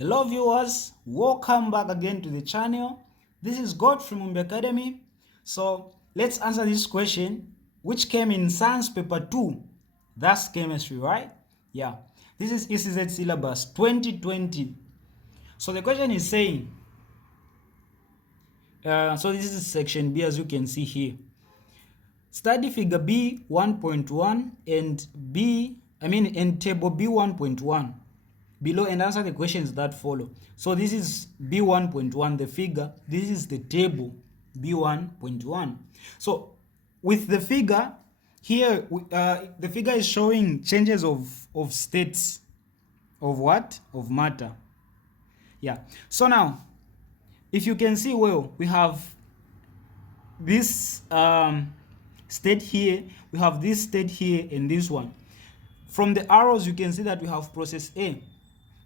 Hello viewers, welcome back again to the channel. This is God from Mumbi Academy. So let's answer this question which came in science paper 2. That's chemistry, right? Yeah. This is ECZ syllabus 2020. So the question is saying, so this is section B as you can see here. Study figure B 1.1 and table B 1.1 below and answer the questions that follow. So this is B 1.1, the figure. This is the table B 1.1. So with the figure here, the figure is showing changes of states of what? Of matter. Yeah. So now, if you can see well, we have this state here, we have this state here, and this one. From the arrows you can see that we have process A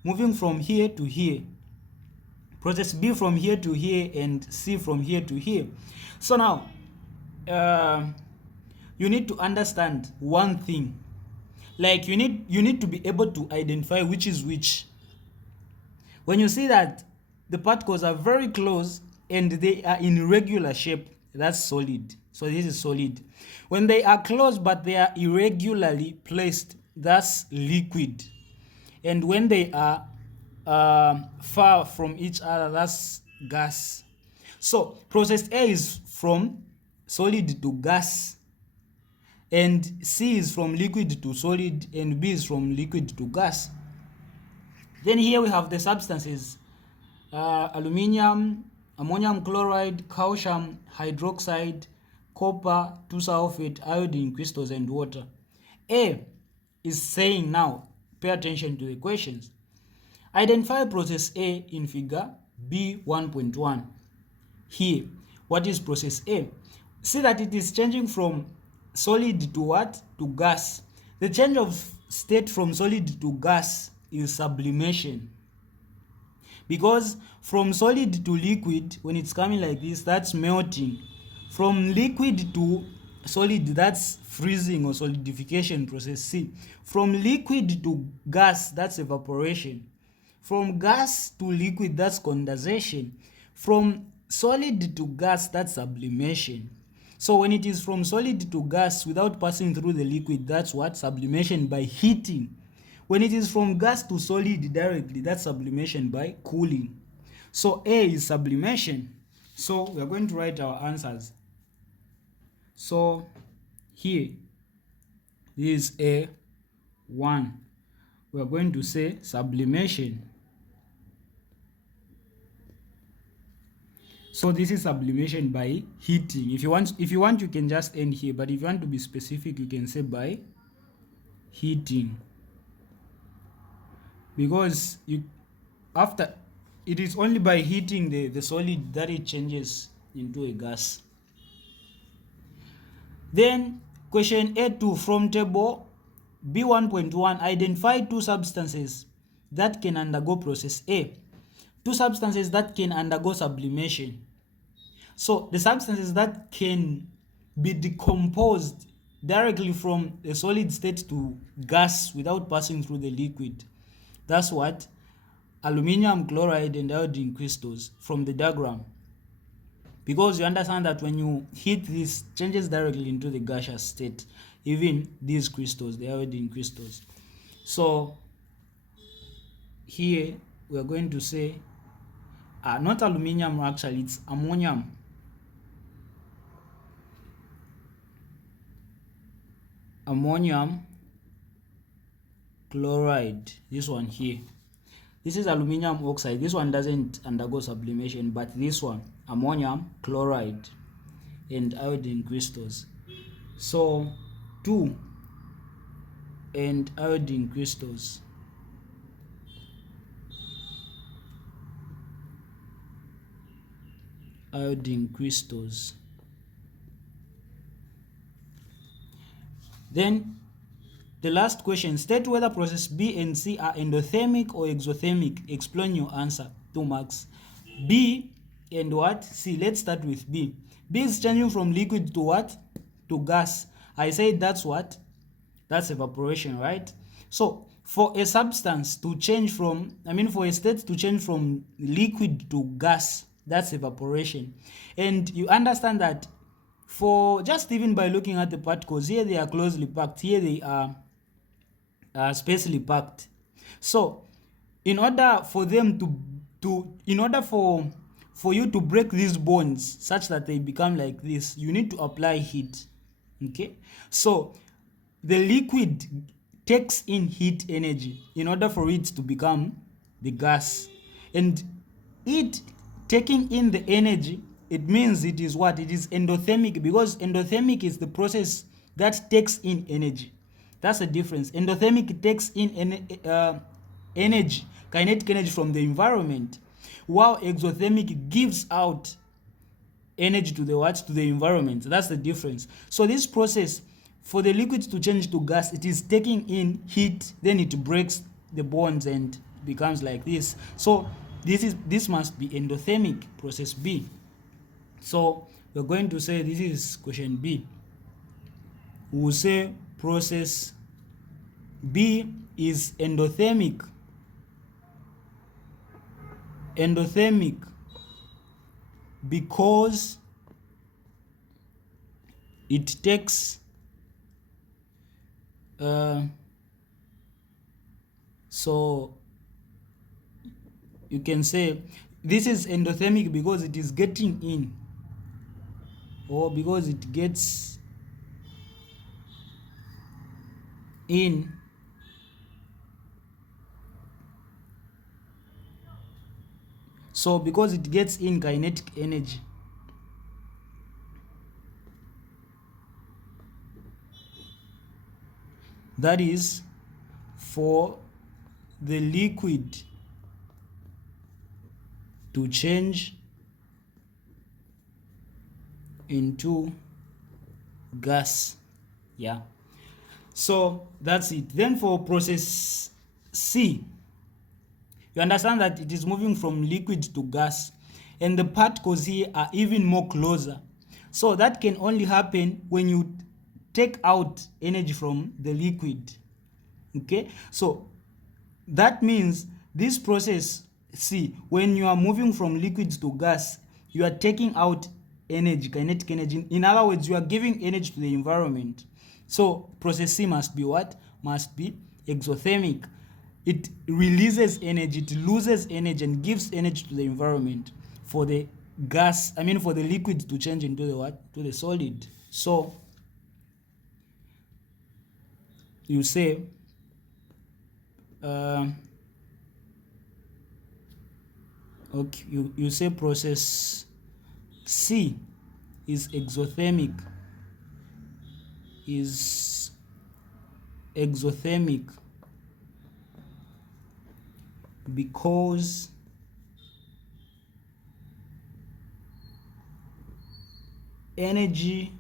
moving from here to here, process B from here to here, and C from here to here. So now you need to understand one thing, like you need to be able to identify which is which. When you see that the particles are very close and they are in regular shape, that's solid. So this is solid. When they are close but they are irregularly placed, that's liquid. And when they are far from each other, that's gas. So process A is from solid to gas, and C is from liquid to solid, and B is from liquid to gas. Then here we have the substances: aluminium, ammonium chloride, calcium hydroxide, copper 2-sulfate, iodine crystals, and water. A is saying, now pay attention to the questions. Identify process A in figure B 1.1. Here, what is process A? See that it is changing from solid to what? To gas. The change of state from solid to gas is sublimation. Because from solid to liquid, when it's coming like this, that's melting. From liquid to solid, that's freezing or solidification, process C. From liquid to gas, that's evaporation. From gas to liquid, that's condensation. From solid to gas, that's sublimation. So when it is from solid to gas without passing through the liquid, that's what? Sublimation by heating. When it is from gas to solid directly, that's sublimation by cooling. So A is sublimation. So we are going to write our answers. So here, this is A1. We are going to say sublimation. So this is sublimation by heating. If you want, you can just end here. But if you want to be specific, you can say by heating. Because after it is only by heating the solid that it changes into a gas. Then question A2 from table B 1.1, identify two substances that can undergo process A. Two substances that can undergo sublimation. So the substances that can be decomposed directly from a solid state to gas without passing through the liquid, that's what? Aluminium chloride and iodine crystals from the diagram. Because you understand that when you heat this, changes directly into the gaseous state, even these crystals, the iodine crystals. So here we are going to say not aluminium, actually it's ammonium. Ammonium chloride, this one here. This is aluminium oxide. This one doesn't undergo sublimation, but this one, ammonium chloride and iodine crystals. So 2 and iodine crystals. Iodine crystals. Then the last question, state whether process B and C are endothermic or exothermic. Explain your answer. 2 marks. B and what? C. Let's start with B. B is changing from liquid to what? To gas. I said that's what? That's evaporation, right? So for a substance to change from, for a state to change from liquid to gas, that's evaporation. And you understand that for just even by looking at the particles, here they are closely packed, here they are spacely packed. So in order for them in order for you to break these bonds such that they become like this, you need to apply heat. Okay, so the liquid takes in heat energy in order for it to become the gas, and it taking in the energy, it means it is what? It is endothermic, because endothermic is the process that takes in energy. That's the difference. Endothermic takes in energy, kinetic energy from the environment, while exothermic gives out energy to the what? To the environment. That's the difference. So this process, for the liquid to change to gas, it is taking in heat, then it breaks the bonds and becomes like this. So this must be endothermic, process B. So we're going to say this is question B. We'll say process B is endothermic. Endothermic because it takes so you can say this is endothermic because it is getting in, or because it gets in so because it gets in kinetic energy. That is for the liquid to change into gas. Yeah, so that's it. Then for process C, you understand that it is moving from liquid to gas, and the particles here are even more closer. So that can only happen when you take out energy from the liquid. Okay, so that means this process C, when you are moving from liquid to gas, you are taking out energy, kinetic energy. In other words, you are giving energy to the environment. So process C must be what? Must be exothermic. It releases energy, it loses energy and gives energy to the environment for the gas, for the liquid to change into the what? To the solid. So you say okay, you say process C is exothermic, because energy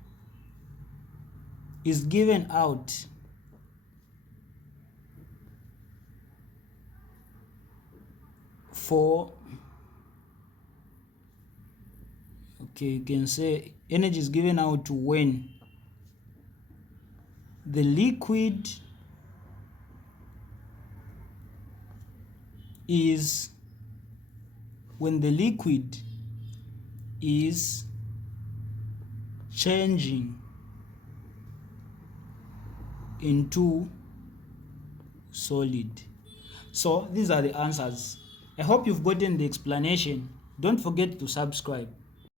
is given out for, okay, you can say energy is given out when the liquid is changing into solid. So these are the answers. I hope you've gotten the explanation. Don't forget to subscribe.